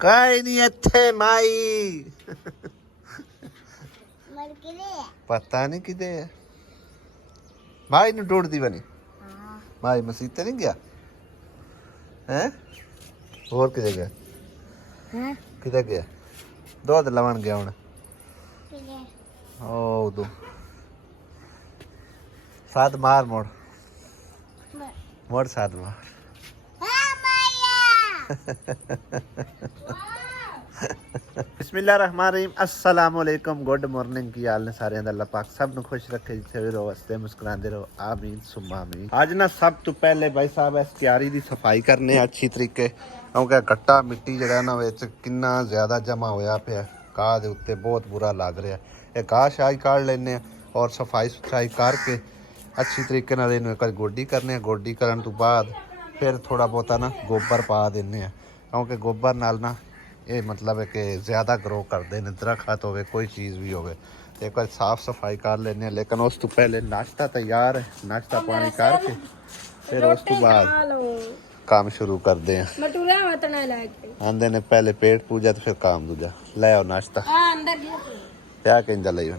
काई नहीं इत्थे माई पता नहीं किदे है माई नु ढूंढदी बनी माई मसीते नहीं गया हैं और किदे गया हैं किदे गया दूध लवन गया हुन ओ दो साथ मार मोड़ मोड़ साथ मार बिस्मिल्लाहिर्रहमानिर्रहीम अस्सलामुअलैकुम गुड मॉर्निंग की हाल ने सारे अल्लाह पाक सब नु खुश रखे जिथे भी रहो हंसते मुस्कुराते रहो आमीन सुम्मा आमीन। आज ना सब तो पहले भाई साहब इस क्यारी दी सफाई करने अच्छी तरीके क्योंकि गट्टा मिट्टी जड़ा ना विच कितना ज्यादा जमा होया पिया घाह दे उत्ते बहुत बुरा लग रहा है। घाह शाही काढ़ लेने और सफाई सुथराई करके अच्छी तरीके नाल इहनूं इक गोडी करने गोडी करन तो बाद फिर थोड़ा बहुता ना गोबर पा देने क्योंकि गोबर नाल ना ये मतलब है कि ज़्यादा ग्रो करते हैं दरखत हो कोई चीज़ भी हो एक बार साफ़ सफाई कर लेने लेकिन उस तो पहले नाश्ता तैयार है नाश्ता पानी करके फिर उस तो बाद काम शुरू करते हैं आंदे ने पहले पेट पूजा तो फिर काम दूजा ले आओ नाश्ता क्या कहता ले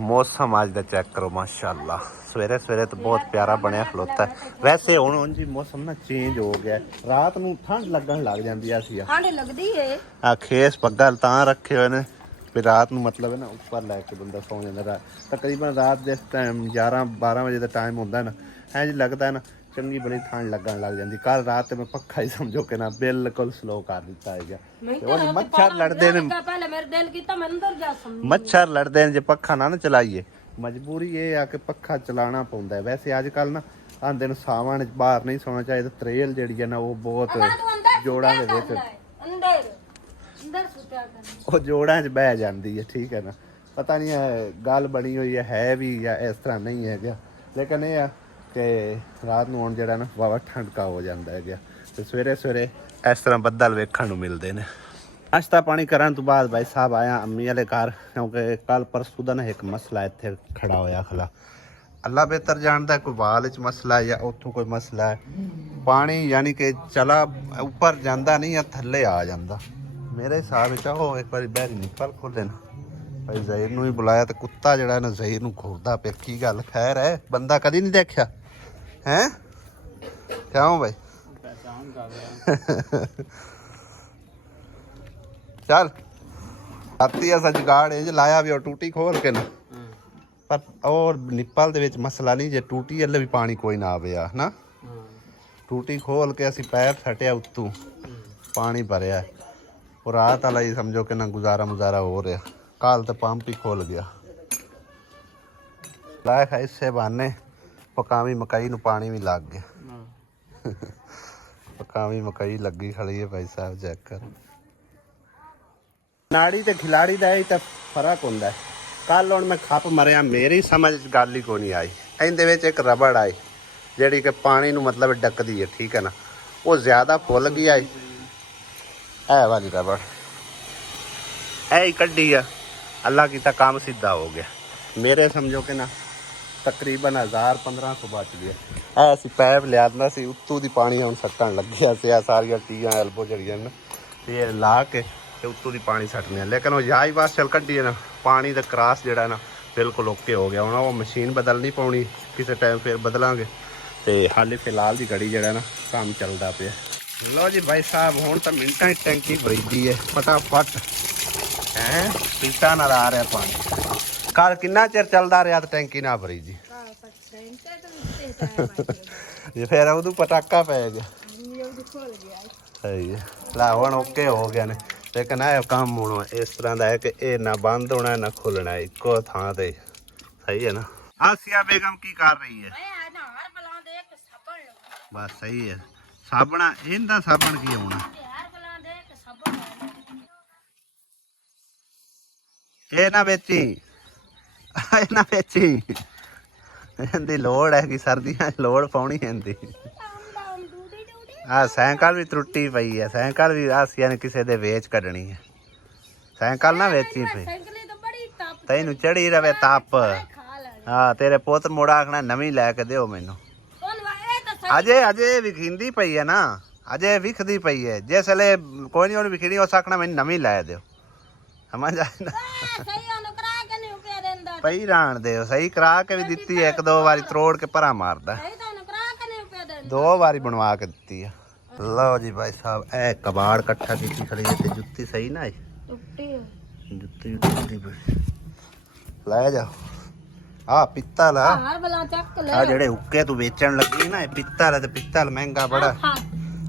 मौसम आज का चेक करो माशाल्लाह सवेरे सवेरे तो बहुत प्यारा बनया खलोता है वैसे हुण उंज मौसम ना चेंज हो गया रात नूं ठंड लगन लग जांदी है ठंड लगदी है आ खेस पग्गा तां रखे हुए ने फिर रात नूं मतलब है ना ऊपर लैके बंदा सौ जांदा तकरीबन रात दे टाइम 11-12 बजे दा टाइम हुंदा ना इंज लगदा है ना चंगी बड़ी ठंड लगन लग जाती कल रात मैं पक्खा ही समझो कि ना बिल्कुल स्लो कर दिता है मच्छर लड़ते ने मच्छर लड़ते हैं जो पक्खा ना चलाइए मजबूरी ये आ कि पक्खा चलाना पौंदा है। वैसे अजकल ना आंदे ने सावन बाहर नहीं सोना चाहिए त्रेल जिहड़ी है ना वो बहुत जोड़ां दे विच वो जोड़ां च बह जाती है ठीक है ना पता नहीं है गल बनी हुई है भी या इस तरह नहीं है लेकिन ये कि रात नूं जिहड़ा ना वावा ठंडका हो जाता है ते सवेरे सवेरे इस तरह बदल वेखण नूं मिलदे ने। नाश्ता पानी करन तो बाद भाई साहब आया अम्मी वाले घर क्योंकि कल परसों का ना एक मसला इत्थे खड़ा होया खला अल्लाह बेहतर जानता है कोई वाल च मसला है या उतों कोई मसला है पानी यानी कि चला ऊपर जाता नहीं या थल्ले आ जाता मेरे हिसाब से हो एक बार बहरी निकल खोले ना भाई जहीर नूं ही बुलाया तो कुत्ता जड़ा ना जहीर नूं घूरदा पे की गल खैर है बंदा कदी नहीं देखा हैं क्यों भाई चल राती असा जुगाड़ इंज लाया भी और टूटी खोल के ना पर और निप्पल दे विच मसला नहीं जे टूटी अल्ले भी पानी कोई ना आवे ना टूटी खोल के असी पैर सटिया उत्तों पानी भरिया और रात वाला ही समझो कि ना गुजारा मुजारा हो रहा कल तो पंप ही खोल गया लाया इससे बहाने पकावी मकई नूं पानी भी लग गया पकावी मकई लगी खड़ी है भाई साहब चेक कर नाड़ी ते खिलाड़ी का ही तो फर्क होंदा है कल हुण मैं खप मरिया मेरी समझ गल ही कोई नहीं आई इहदे विच एक रबड़ आई जिहड़ी कि पानी नूं मतलब डकदी है ठीक है ना वो ज़्यादा फुल गई आई ऐ वाली रबड़ ऐ ही कड्डी है अल्लाह कीता काम सीधा हो गया मेरे समझो कि ना तकरीबन 1000-1500 बच गया ऐसी पैप लिया सी उत्तों दी पानी हम सट्टन लग्या से सारिया टीयां एल्बो जड़ियां ना ये ला के उत्तों दी पानी सट्टने लेकिन वो याई बास चल कड्डी है ना पानी का क्रॉस जड़ा ना बिल्कुल ओके हो गया हूँ वो मशीन बदलनी पौनी किसी टाइम फिर बदलांगे तो हाले फिलहाल की घड़ी जड़ा ना काम चलता पे लो जी भाई साहब हुण तो मिनटां टैंकी भरीदी है फटाफट है पीटा ना आ रहा पानी कल कितना चिर चलता रहा तो टैंकी ना भरी जी फिर उदू पटाका पै गया सही है ला हुण ओके हो गया ने लेकिन यह काम होना इस तरह का है कि यह ना बंद होना ना खुलना इको थां ते सही है ना। आसिया बेगम की कर रही है बस सही है साबना इनका साबन की होना ये ना बेची ना बेची इनकी लोड़ है कि सर्दियां लोड़ पाउनी इनकी हाँ साइकिल भी त्रुटी पई है साइकिल भी आसिया ने किसी दे वेच कढ़नी है साइकिल ना वेची पई तैनू चढ़ी रवे तप हाँ तेरे पुत मुड़ा आखना नवी लैके दिओ मैनू अजे अजे विखींदी पई है ना ਅਜੇ ਵਿਖਦੀ ਪਈ ਹੈ ਜਿਸ ਵੇਲੇ ਕੋਈ ਨਹੀਂ ਉਹਨੂੰ ਵਿਖਣੀ ਉਸ ਆਖਣਾ ਮੈਨੂੰ ਨਵੀਂ ਲੈ ਦਿਓ ਸਮਝ ਆਈ ਨਾ ਪਈ ਰਾਣ ਦਿਓ ਸਹੀ ਕਰਾ ਕੇ ਵੀ ਦਿੱਤੀ ਹੈ 1-2 ਵਾਰੀ ਤਰੋੜ ਕੇ ਭਰਾ ਮਾਰਦਾ 2 ਵਾਰੀ ਬਣਵਾ ਕੇ ਦਿੱਤੀ ਆ ਲਓ ਜੀ ਭਾਈ ਸਾਹਿਬ ਇਹ ਕਬਾੜ ਇਕੱਠਾ ਕੀਤੀ ਖੜੀ ਤੇ ਜੁੱਤੀ ਸਹੀ ਨਾ ਜੁੱਤੀ ਟੁੱਟੀ ਪਈ ਲੈ ਜਾ ਆ ਪਿੱਤਲ ਆ ਜਿਹੜੇ ਹੁੱਕੇ ਤੂੰ ਵੇਚਣ ਲੱਗੀ ਨਾ ਇਹ ਪਿੱਤਲ ਤੇ ਪਿੱਤਲ ਮਹਿੰਗਾ ਬੜਾ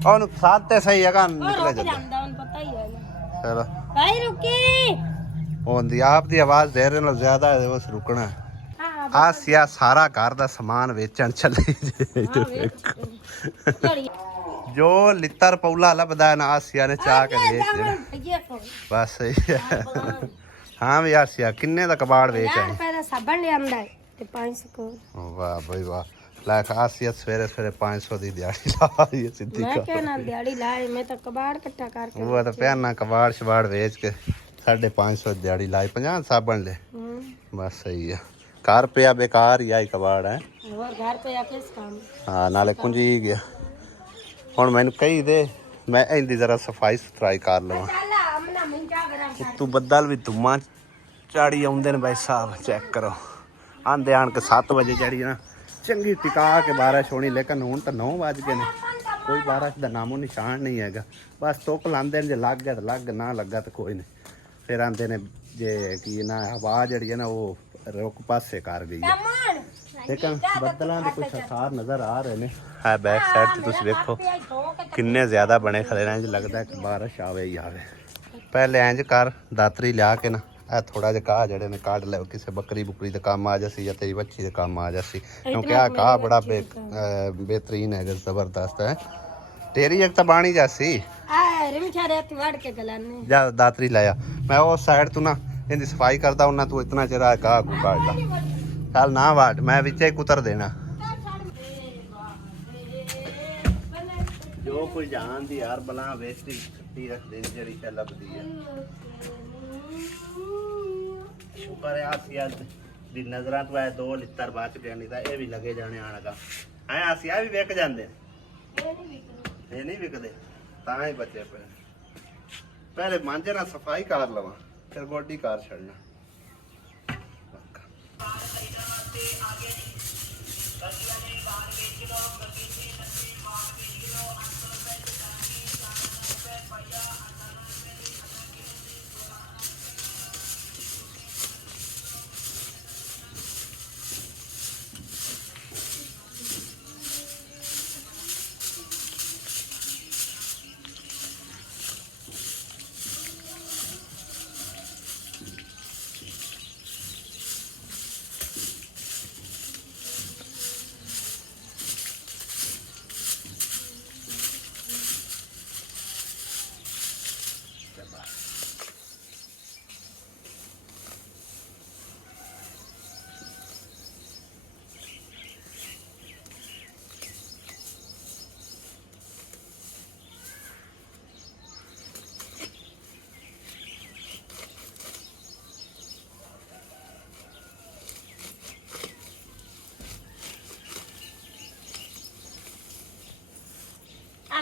ਉਹਨੂੰ ਸਾਥ ਤੇ ਸਹੀ ਹੈਗਾ ਨਿਕਲ ਜਾਂਦਾ ਚਲੋ ਭਾਈ ਰੁਕੀ ਉਹਦੀ ਆਪ ਦੀ ਆਵਾਜ਼ ਦੇ ਰਹੇ ਨਾਲ ਜ਼ਿਆਦਾ ਹੈ ਬਸ ਰੁਕਣਾ ਆ ਸਿਆ ਸਾਰਾ ਘਰ ਦਾ ਸਮਾਨ ਵੇਚਣ ਚੱਲੇ ਜੋ ਲਿੱਤਰ ਪੌਲਾ ਲੱਭਦਾ ਨਾ ਆਸਿਆ ਨੇ ਚਾਹ ਕੇ ਵੇਚ ਦੇਣਾ ਬਸ ਸਹੀ ਹੈ ਹਾਂ ਵੀ ਆਸਿਆ ਕਿੰਨੇ ਦਾ ਕਬਾੜ ਵੇਚ ਆਈ ਪਹਿਲਾਂ ਸਾਬਣ ਲਿਆਂਦਾ ਤੇ 500 ਵਾਹ ਬਈ ਵਾਹ ਲੈ ਆਸਿਆ ਸਵੇਰੇ 500 ਦੀ ਦਿਹਾੜੀ ਲਾਈ ਸਿੱਧੀ ਮੈਂ ਕਹਿਣਾ ਦਿਹਾੜੀ ਲਾਈ ਮੈਂ ਤਾਂ ਕਬਾੜ ਇਕੱਠਾ ਕਰਕੇ ਉਹ ਤਾਂ ਪਿਆਨਾ ਕਬਾੜ ਸ਼ਬਾੜ ਵੇਚ ਕੇ 550 ਦਿਹਾੜੀ ਲਾਈ 50 ਸਾਬਣ ਲੈ ਬਸ ਸਹੀ ਹੈ ਘਰ ਪਿਆ ਬੇਕਾਰ ਹੀ ਆਈ ਕਬਾੜ ਹੈ ਹੋਰ ਘਰ ਪਿਆ ਕਿਸ ਕੰਮ ਹਾਂ ਨਾਲੇ ਕੁੰਜੀ ਗਿਆ ਹੁਣ ਮੈਨੂੰ ਕਹੀ ਦੇ ਮੈਂ ਇਹਦੀ ਜ਼ਰਾ ਸਫਾਈ ਸੁਥਰਾਈ ਕਰ ਲਵਾਂ ਤੂੰ ਬੱਦਲ ਵੀ ਧੁੰਮਾਂ ਚਾੜੀ ਆਉਂਦੇ ਨੇ ਬਾਈ ਸਾਹਿਬ ਚੈੱਕ ਕਰੋ ਆਂਦੇ ਆਣ ਕੇ 7 ਵਜੇ ਚੜੀ ਨਾ ਚੰਗੀ ਟਿਕਾ ਕੇ ਬਾਰਿਸ਼ ਹੋਣੀ ਲੇਕਿਨ ਹੁਣ ਤਾਂ 9 ਵਜ ਗਏ ਨੇ ਕੋਈ ਬਾਰਿਸ਼ ਦਾ ਨਾਮੋ ਨਿਸ਼ਾਨ ਨਹੀਂ ਹੈਗਾ ਬਸ ਧੁੱਪ ਲਾਉਂਦੇ ਨੇ ਜੇ ਲੱਗ ਗਿਆ ਤਾਂ ਲੱਗ ਨਾ ਲੱਗਾ ਤਾਂ ਕੋਈ ਨਹੀਂ ਫਿਰ ਆਂਦੇ ਨੇ ਜੇ ਕੀ ਨਾ ਹਵਾ ਜਿਹੜੀ ਹੈ ਨਾ ਉਹ ਰੁਕ ਪਾਸੇ ਕਰ ਗਈ ਹੈ ਲੇਕਿਨ ਬੱਦਲਾਂ ਦੇ ਕੁਛ ਅਸਾਰ ਨਜ਼ਰ ਆ ਰਹੇ ਨੇ ਹੈ ਬੈਕ ਸਾਈਡ ਤੇ ਤੁਸੀਂ ਵੇਖੋ ਕਿੰਨੇ ਜ਼ਿਆਦਾ ਬਣੇ ਖੜੇ ਨੇ ਇੰਜ ਲੱਗਦਾ ਕਿ ਬਾਰਿਸ਼ ਆਵੇ ਹੀ ਆਵੇ ਪਹਿਲੇ ਇੰਜ ਕਰ ਦਾਤਰੀ ਲਿਆ ਕੇ ਨਾ ਇਹ ਥੋੜਾ ਜਿਹਾ ਘਾਹ ਜਿਹੜੇ ਨੇ ਕੱਢ ਲਿਓ ਕਿਸੇ ਬੱਕਰੀ ਬੁਕਰੀ ਦੇ ਕੰਮ ਆ ਜਾਸੀ ਜਾਂ ਤੇਰੀ ਬੱਚੀ ਦੇ ਕੰਮ ਆ ਜਾਸੀ ਕਿਉਂਕਿ ਆਹ ਘਾਹ ਬੜਾ ਬਿਹਤਰੀਨ ਹੈ ਜ਼ਬਰਦਸਤ ਹੈ ਤੇਰੀ ਇੱਕ ਤਾਂ ਬਾਣੀ ਜਾਸੀ ਜਾ ਦਾਤਰੀ ਲਾਇਆ ਮੈਂ ਉਸ ਸਾਈਡ ਤੋਂ ਨਾ ਇਹਦੀ ਸਫਾਈ ਕਰਦਾ ਉਹਨਾਂ ਤੂੰ ਇਤਨਾ ਚਿਰ ਘਾਹ ਕੂ ਕੱਢ ਲਾ ਚੱਲ ਨਾ ਵਾਟ ਮੈਂ ਵਿੱਚ ਹੀ ਕੁਤਰ ਦੇਣਾ ਜੋ ਕੋਈ ਜਾਣ ਦੀ ਯਾਰ ਬਲਾ ਵੇਸਟੀ ਖੱਤੀ ਰੱਖਦੇ ਜਿਹੜੀ ਚੱਲ ਲੱਭਦੀ ਹੈ ਸ਼ੁਕਰ ਹੈ ਆਸੀਆ ਦੀ ਨਜ਼ਰਾਂ ਤੋਂ ਆਏ 2 ਲਿੱਤਰ ਬਚ ਗਏ ਨਹੀਂ ਤਾਂ ਇਹ ਵੀ ਲੱਗੇ ਜਾਣੇ ਆਣਗਾ ਐ ਆਸੀਆ ਵੀ ਵਿਕ ਜਾਂਦੇ ਇਹ ਨਹੀਂ ਵਿਕਦੇ ਤਾਂ ਹੀ ਬਚੇ ਪਏ ਪਹਿਲੇ ਮਾਂਜੇ ਨਾਲ ਸਫਾਈ ਕਰ ਲਵਾਂ ਫਿਰ ਗੋਡੀ ਕਰ ਛੱਡਣਾ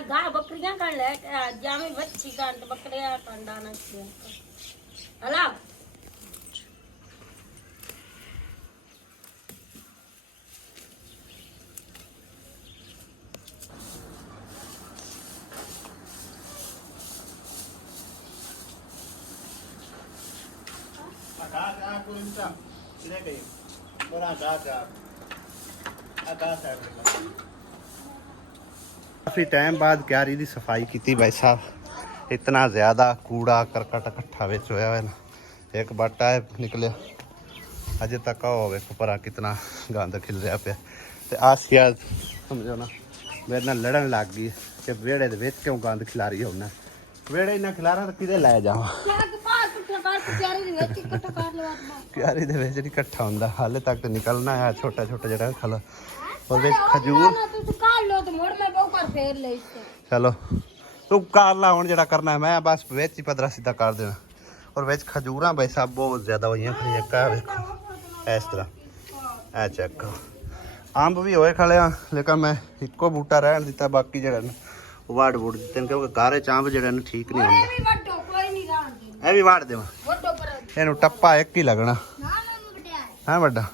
गाय बकरियां कर ले जामे बच्ची का बकरियां कंडाना हला काफ़ी टाइम बाद क्यारी की सफाई की भाई साहब इतना ज़्यादा कूड़ा करकट इकट्ठा बिच होया है ना एक बाटा है निकलिया अजे तक आओ वेखो पर कितना गंद खिल रहा पे ते आसिया समझो ना मेरे नाल लड़न लग गई कि वेड़े दे विच क्यों गंद खिलारी होना वेड़े इन्ना खिलारा तो किदे लै जावां क्यारी दे विच नहीं इकट्ठा हुंदा हाले तक तो निकलना है छोटा छोटा जिहड़ा खला और विच खजूर चलो तू कर ला हुण जिहड़ा करना है मैं बस विच ही पदरा सीधा कर देना और विच खजूरां भाई साहब बहुत ज्यादा होईयां खड़ियां का देखो इस तरह ए चेक करो अंब भी होए खड़े लेकिन मैं इक्को बूटा रहन दिता बाकी जिहड़ा ਵਾੜ ਵੁੜ ਦਿੱਤੇ ਨੇ ਕਿਉਂਕਿ ਗਾਰੇ ਚਾਂਪ ਜਿਹੜੇ ਨੇ ਠੀਕ ਨਹੀਂ ਹੁੰਦਾ। ਵੀ ਵੱਡੋ ਕੋਈ ਨਹੀਂ ਰਾਂਦੀ ਇਹ ਵੀ ਵਾੜ ਦੇਵਾਂ, ਵੱਡੋ ਪਰ ਇਹਨੂੰ ਟੱਪਾ ਇੱਕ ਹੀ ਲੱਗਣਾ ਨਾ ਨੂੰ ਬਟਿਆ ਹੈ ਵੱਡਾ।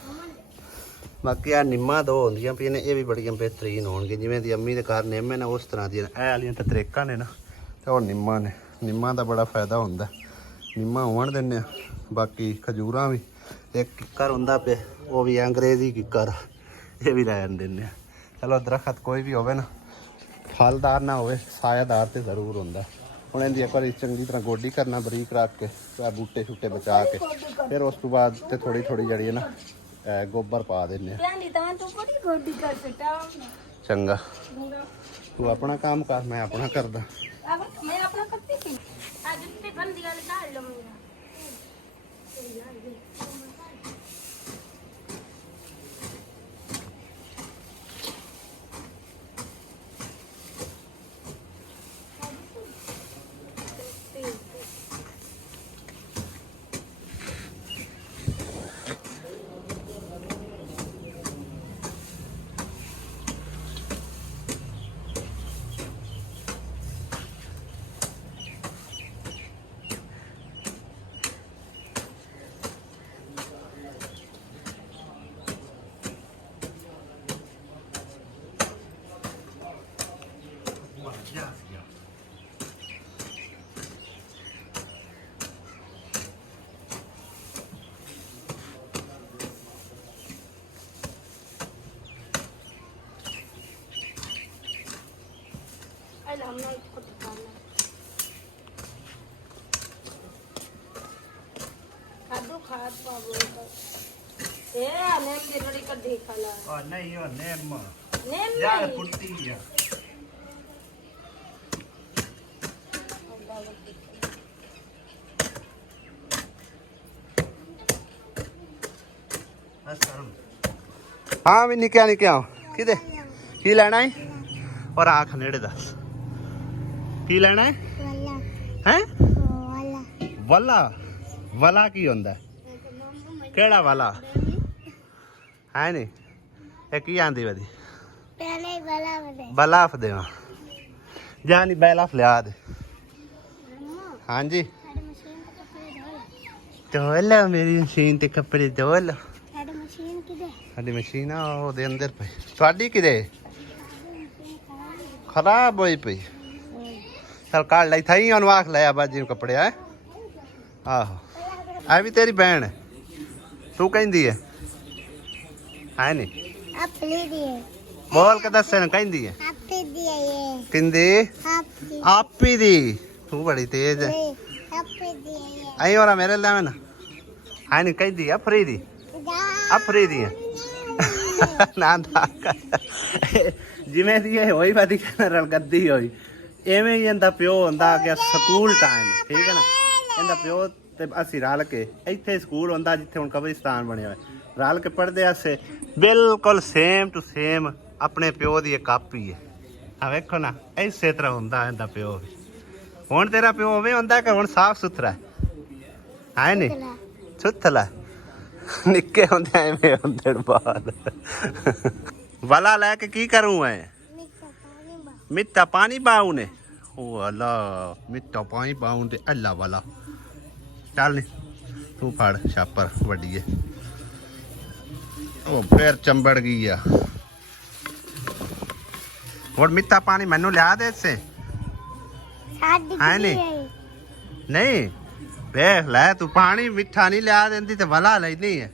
ਬਾਕੀ ਆ ਨਿੰਮਾਂ ਦੋ ਹੁੰਦੀਆਂ ਪਈਆਂ ਨੇ, ਇਹ ਵੀ ਬੜੀਆਂ ਬਿਹਤਰੀਨ ਹੋਣਗੀਆਂ ਜਿਵੇਂ ਦੀ ਅੰਮੀ ਦੇ ਘਰ ਨਿੰਮ ਨੇ ਉਸ ਤਰ੍ਹਾਂ ਦੀਆਂ ਇਹ ਵਾਲੀਆਂ ਤਾਂ ਤਰੇਕਾਂ ਨੇ ਨਾ, ਤੇ ਉਹ ਨਿੰਮਾਂ ਨੇ। ਨਿੰਮਾਂ ਦਾ ਬੜਾ ਫਾਇਦਾ ਹੁੰਦਾ, ਨਿੰਮਾਂ ਹੋਣ ਦਿੰਦੇ ਆ। ਬਾਕੀ ਖਜੂਰਾਂ ਵੀ, ਇੱਕ ਕਿੱਕਰ ਹੁੰਦਾ ਪਿਆ ਉਹ ਵੀ ਅੰਗਰੇਜ਼ੀ ਕਿੱਕਰ, ਇਹ ਵੀ ਰਹਿਣ ਦਿੰਦੇ ਆ। ਚਲੋ ਦਰਖਤ ਕੋਈ ਵੀ ਹੋਵੇ ਨਾ, ਫਲਦਾਰ ਨਾ ਹੋਵੇ ਸਾਇਆਦਾਰ ਤੇ ਜ਼ਰੂਰ ਹੁੰਦਾ। ਹੁਣ ਇਹਦੀ ਇੱਕ ਵਾਰੀ ਚੰਗੀ ਤਰ੍ਹਾਂ ਗੋਡੀ ਕਰਨਾ ਬਰੀਕ ਰੱਖ ਕੇ, ਬੂਟੇ ਛੁੱਟੇ ਬਚਾ ਕੇ, ਫਿਰ ਉਸ ਤੋਂ ਬਾਅਦ ਤੇ ਥੋੜੀ ਥੋੜੀ ਜਿਹੜੀ ਹੈ ਨਾ ਗੋਬਰ ਪਾ ਦਿੰਦੇ ਆ। ਕਹਿੰਦੀ ਤਾਂ ਤੂੰ ਬੜੀ ਗੋਡੀ ਕਰ ਸਟਾ ਚੰਗਾ ਤੂੰ ਆਪਣਾ ਕੰਮ ਕਰ, ਮੈਂ ਆਪਣਾ ਕਰਦਾ। अब मैं अपना करती थी आज इतने बंदी वाले डाल लो मेरा हमने इसको निकालना खादो खाद पावो ए ने गिरड़ी कर देखला आ नहीं यो नेम नेम यार पुट्टी या हाँ भी निकया निकया किदे की लेना है और आँख नेड़े दस की लेना है हैं वला वला की होंदा केड़ा वाला है नहीं ये की आंदी वदी पहले बलाफ देवा जानी बैलाफ लिया दे हाँ जी धो लो मेरी मशीन ते कपड़े धो लो साडी मशीन आ ओदे अंदर पई तुहाडी किदे खराब होई पई चल काट लाई थई ओन वाख लिया बाजी ਨੂੰ ਕੱਪੜੇ ਹੈ ਆਹੋ ਆ ਵੀ ਤੇਰੀ ਭੈਣ ਤੂੰ ਕਹਿੰਦੀ ਹੈ ਹੈ ਨਹੀਂ अपनी दिए ਬੋਲ ਕੇ ਦੱਸ ਇਹਨੂੰ ਕਹਿੰਦੀ ਹੈ आपे दिए ये ਕਿੰਦੀ आपे ਆਪੀ ਦੀ ਤੂੰ ਬੜੀ ਤੇਜ਼ ਹੈ आपे दिए ਆਈ ਹੋਰਾ ਮੇਰੇ ਲੈ ਨਾ ਹੈ ਨਹੀਂ ਕਹਿੰਦੀ ਆ ਫਰੀ ਦੀ ਆ ਫਰੀ ਦੀ ਨਾ ਦਾ ਜਿਵੇਂ ਦੀ ਇਹ ਹੋਈ ਵਾਦੀ ਨਾਲ ਗੱਦੀ ਹੋਈ ਐਵੇਂ ਹੀ ਇਹਦਾ ਪਿਓ ਹੁੰਦਾ ਕਿ ਸਕੂਲ ਟਾਈਮ ਠੀਕ ਹੈ ਨਾ ਇਹਦਾ ਪਿਓ ਤੇ ਅਸੀਂ ਰਲ ਕੇ ਇੱਥੇ ਸਕੂਲ ਹੁੰਦਾ ਜਿੱਥੇ ਹੁਣ ਕਬਰਿਸਤਾਨ ਬਣਿਆ ਹੋਇਆ ਰਲ ਕੇ ਪੜ੍ਹਦੇ ਆਸੇ ਬਿਲਕੁਲ ਸੇਮ ਟੂ ਸੇਮ ਆਪਣੇ ਪਿਓ ਦੀ ਇੱਕ ਕਾਪੀ ਹੈ ਆ ਵੇਖੋ ਨਾ ਇਸੇ ਤਰ੍ਹਾਂ ਹੁੰਦਾ ਇਹਦਾ ਪਿਓ ਵੀ ਹੁਣ ਤੇਰਾ ਪਿਓ ਉਵੇਂ ਹੁੰਦਾ ਕਿ ਹੁਣ ਸਾਫ ਸੁਥਰਾ ਹੈ ਨਹੀਂ ਸੁਥਲਾ ਨਿੱਕੇ ਹੁੰਦੇ ਐਵੇਂ ਹੁੰਦੇ ਬਾਅਦ ਵਾਲਾ ਲੈ ਕੇ ਕੀ ਕਰੂੰ ਮੈਂ ਮਿੱਠਾ ਪਾਣੀ ਪਾਉ ਨੇ ਉਹ ਅੱਲਾ ਮਿੱਠਾ ਪਾਣੀ ਪਾਉ ਤੇ ਅੱਲਾ ਵਾਲਾ ਚੱਲ ਨੀ ਤੂੰ ਫੜ ਛਾਪਰ ਵੱਡੀਏ ਉਹ ਫੇਰ ਚੰਬੜ ਗਈ ਆ ਹੁਣ ਮਿੱਠਾ ਪਾਣੀ ਮੈਨੂੰ ਲਿਆ ਦੇ ਇਸੇ ਹੈ ਨਹੀਂ ਨਹੀਂ ਵੇਖ ਲੈ ਤੂੰ ਪਾਣੀ ਮਿੱਠਾ ਨਹੀਂ ਲਿਆ ਦਿੰਦੀ ਤੇ ਵਲਾ ਲੈਂਦੀ ਹੈ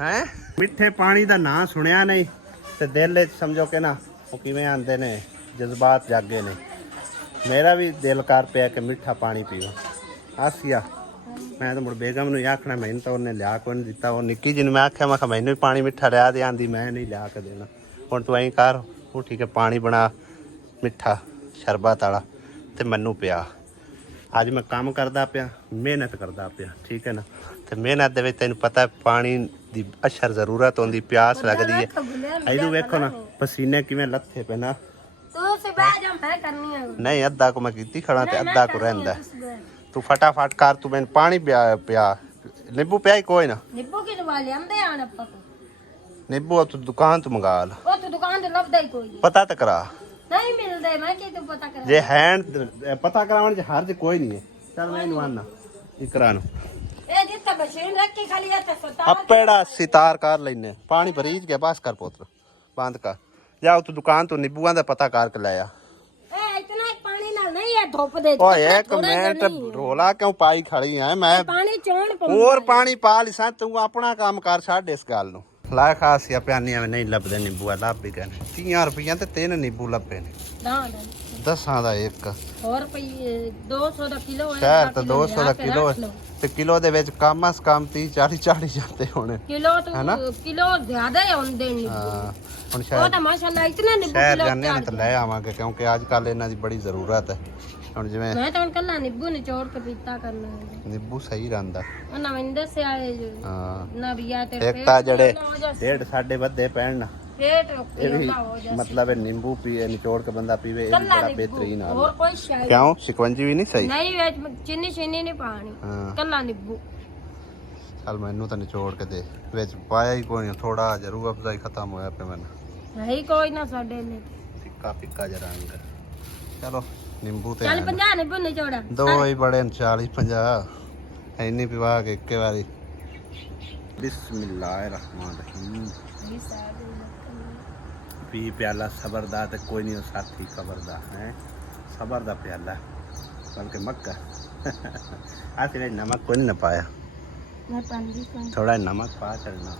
ਹੈ ਮਿੱਠੇ ਪਾਣੀ ਦਾ ਨਾਂ ਸੁਣਿਆ ਨਹੀਂ ਤੇ ਦਿਲ ਵਿੱਚ ਸਮਝੋ ਕਿ ਨਾ ਉਹ ਕਿਵੇਂ ਆਉਂਦੇ ਨੇ ਜਜ਼ਬਾਤ ਜਾਗੇ ਨੇ ਮੇਰਾ ਵੀ ਦਿਲ ਕਰ ਪਿਆ ਕਿ ਮਿੱਠਾ ਪਾਣੀ ਪੀਵਾਂ ਆਸੀਆ ਮੈਂ ਤਾਂ ਮੁੜ ਬੇਗਮ ਨੂੰ ਆਖਣਾ ਮੈਨੂੰ ਤਾਂ ਉਹਨੇ ਲਿਆ ਕੋਈ ਨਹੀਂ ਦਿੱਤਾ ਉਹ ਨਿੱਕੀ ਜੀ ਨੂੰ ਮੈਂ ਆਖਿਆ ਮੈਂ ਕਿਹਾ ਮੈਨੂੰ ਵੀ ਪਾਣੀ ਮਿੱਠਾ ਲਿਆ ਦੇ ਆਂਦੀ ਮੈਂ ਨਹੀਂ ਲਿਆ ਕੇ ਦੇਣਾ ਹੁਣ ਤੂੰ ਐਂ ਕਰ ਉਹ ਠੀਕ ਹੈ ਪਾਣੀ ਬਣਾ ਮਿੱਠਾ ਸ਼ਰਬਤ ਵਾਲਾ ਤੇ ਮੈਨੂੰ ਪਿਆ ਅੱਜ ਮੈਂ ਕੰਮ ਕਰਦਾ ਪਿਆ ਮਿਹਨਤ ਕਰਦਾ ਪਿਆ ਠੀਕ ਹੈ ਨਾ ਤੇ ਮਿਹਨਤ ਦੇ ਵਿੱਚ ਤੈਨੂੰ ਪਤਾ ਪਾਣੀ ਦੀ ਅਸ਼ਰ ਜ਼ਰੂਰਤ ਹੁੰਦੀ ਪਿਆਸ ਲੱਗਦੀ ਹੈ ਇਹਨੂੰ ਵੇਖੋ ਨਾ ਪਸੀਨੇ ਕਿਵੇਂ ਲੱਥੇ ਪਏ ਨਾ ਨਹੀਂ ਅੱਧਾ ਕੋ ਮੈਂ ਕੀਤੀ ਖੜਾ ਤੇ ਅੱਧਾ ਕੋ ਰਹਿੰਦਾ ਤੂੰ ਫਟਾਫਟ ਕਰ ਤੂੰ ਮੈਨੂੰ ਪਾਣੀ ਪਿਆ ਨਿੰਬੂ ਪਿਆ ਕੋਈ ਨਾ ਨਿੰਬੂ ਕੀ ਦਵਾ ਲਿਆਂਦੇ ਆਣ ਆਪਾਂ ਨਿੰਬੂ ਤੂੰ ਦੁਕਾਨ ਤੋਂ ਮੰਗਾ ਲਾ ਉਹ ਤੂੰ ਦੁਕਾਨ ਤੇ ਲੱਭਦਾ ਹੀ ਕੋਈ ਪਤਾ ਤਾਂ ਕਰਾ ਨਹੀਂ ਮਿਲਦੇ ਮੈਂ ਕੀ ਤੂੰ ਪਤਾ ਕਰ ਜੇ ਹੈਂਡ ਪਤਾ ਕਰਾਉਣ ਚ ਹਰਜ ਕੋਈ ਨਹੀਂ ਹੈ। ਚੱਲ ਮੈਂ ਇਹਨੂੰ ਆਨਾ ਇਕਰਾ ਨੂੰ ਇਹ ਜਿੱਥੇ ਮਸ਼ੀਨ ਰੱਖੀ ਖਾਲੀ ਹੈ ਤੇ ਸਤਾ ਆਪੇੜਾ ਸਿਤਾਰ ਕਰ ਲੈਨੇ ਪਾਣੀ ਭਰੀਜ ਕੇ ਬਸ ਕਰ ਪੁੱਤਰ ਬੰਦ ਕਰ ਜਾ ਤੂੰ ਦੁਕਾਨ ਤੋਂ ਨਿੰਬੂਆਂ ਦਾ ਪਤਾ ਕਰਕੇ ਲੈ ਆ ਇਹ ਇਤਨਾ ਪਾਣੀ ਨਾਲ ਨਹੀਂ ਇਹ ਧੁੱਪ ਦੇ ਓਏ ਇੱਕ ਮਿੰਟ ਰੋਲਾ ਕਿਉਂ ਪਾਈ ਖੜੀ ਐ ਮੈਂ ਪਾਣੀ ਚੋਣ ਹੋਰ ਪਾਣੀ ਪਾ ਲਿਸਾਂ ਤੂੰ ਆਪਣਾ ਕੰਮ ਕਰ ਛੱਡ ਇਸ ਗੱਲ ਨੂੰ ਲਾ ਖਾਸੀਆ ਪਿਆਨੀਆਂ ਨਹੀਂ ਲੱਭਦੇ ਨਿੰਬੂ ਲੱਭ ਵੀ ਗਏ 30 ਰੁਪਈਆਂ ਤੇ 3 ਨਿੰਬੂ ਲੱਭੇ ਨੇ ਨਾ 10 ਦਾ ਇੱਕ ਹੋਰ ਪਈ 200 ਦਾ ਕਿਲੋ ਹੈ ਸ਼ਹਿਰ ਤਾਂ 200 ਦਾ ਕਿਲੋ ਤੇ ਕਿਲੋ ਦੇ ਵਿੱਚ ਕਮ ਸ ਕਮ 30 40 ਜਾਂਦੇ ਹੋਣੇ ਕਿਲੋ ਤੋਂ ਕਿਲੋ ਜ਼ਿਆਦਾ ਹੀ ਹੁੰਦੇ ਨੇ ਹਾਂ ਹੁਣ ਉਹ ਸ਼ਾਇਦ ਤਾਂ ਮਾਸ਼ਾਅੱਲਾ ਇਤਨੇ ਨਿੰਬੂ ਸ਼ਹਿਰ ਕਿਲੋ ਜਾਂਦੇ ਨੇ ਤਾਂ ਲੈ ਆਵਾਂਗੇ ਕਿਉਂਕਿ ਅੱਜ ਕੱਲ ਇਹਨਾਂ ਦੀ ਬੜੀ ਜ਼ਰੂਰਤ ਹੈ ਹੁਣ ਜਿਵੇਂ ਮੈਂ ਤਾਂ ਕੱਲਾ ਨਿੰਬੂ ਨਿਚੋੜ ਕੇ ਪੀਤਾ ਕਰਨਾ ਹੈ ਨਿੰਬੂ ਸਹੀ ਰਹਿੰਦਾ ਉਹਨਾਂ ਮੈਨੂੰ ਦੱਸਿਆ ਹਾਂ ਨਾ ਵੀਆ ਤੇ ਇੱਕ ਤਾਂ ਜਿਹੜੇ ਡੇਢ ਸਾਡੇ ਵੱਧੇ ਪੈਣ ਪੇਟ ਇਹ ਵੀ ਮਤਲਬ ਹੈ ਨਿੰਬੂ ਪੀਏ ਨਿਚੋੜ ਕੇ ਬੰਦਾ ਪੀਵੇ ਇਹ ਵੀ ਬੜਾ ਬਿਹਤਰੀਨ ਆ ਹੋਰ ਕੋਈ ਸ਼ੈ ਕਿਉਂ ਸ਼ਿਕਵੰਜੀ ਵੀ ਨਹੀਂ ਸਹੀ ਨਹੀਂ ਵਿੱਚ ਚੀਨੀ ਚੀਨੀ ਨਹੀਂ ਪਾਣੀ ਹਾਂ ਕੱਲਾ ਨਿੰਬੂ ਚੱਲ ਮੈਨੂੰ ਤਾਂ ਨਿਚੋੜ ਕੇ ਦੇ ਵਿੱਚ ਪਾਇਆ ਹੀ ਕੋਈ ਨਹੀਂ ਥੋੜਾ ਜਰੂਰ ਅਫਜ਼ਾਈ ਖਤਮ ਹੋਇਆ ਪਿਆ ਮੈਨੂੰ ਨਹੀਂ ਕੋਈ ਨਾ ਸਾਡੇ ਨੇ ਫਿੱਕਾ ਫਿੱਕਾ ਜਿਹਾ ਰੰਗ ਚਲੋ ਨਿੰਬੂ ਤੇ ਚੱਲ 50 ਨਿੰਬੂ ਨਿਚੋੜਾ ਦੋ ਹੀ ਬੜੇ ਨੇ 40 50 ਇੰਨੀ ਪਿਵਾ ਕੇ ਇੱਕੇ ਵਾਰੀ ਬਿਸਮਿਲ੍ਲਾਹਿਰਰਹਿਮਾਨਿਰਰਹੀਮ ਵੀ ਪਿਆਲਾ ਸਬਰ ਦਾ ਤੇ ਕੋਈ ਨਹੀਂ ਸਾਥੀ ਖਬਰ ਦਾ ਹੈ ਸਬਰ ਦਾ ਪਿਆਲਾ ਬਲਕਿ ਮੱਕਾ ਆਖਿਰ ਨਮਕ ਕੋਈ ਨਹੀਂ ਪਾਇਆ ਮੈਂ ਪੰਦੀ ਥੋੜਾ ਨਮਕ ਪਾ ਚੜਨਾ